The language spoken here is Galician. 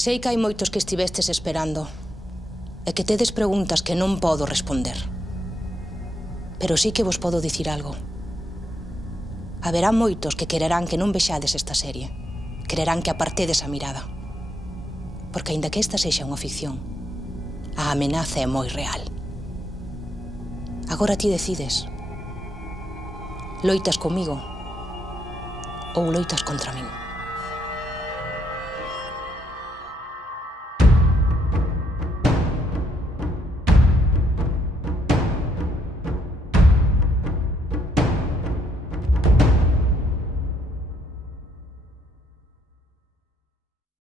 Sei que hai moitos que estivestes esperando e que tedes preguntas que non podo responder. Pero sí que vos podo dicir algo. Haberá moitos que quererán que non vexades esta serie. Quererán que apartedes a mirada. Porque, aínda que esta sexa unha ficción, a amenaza é moi real. Agora ti decides. Loitas comigo ou loitas contra min?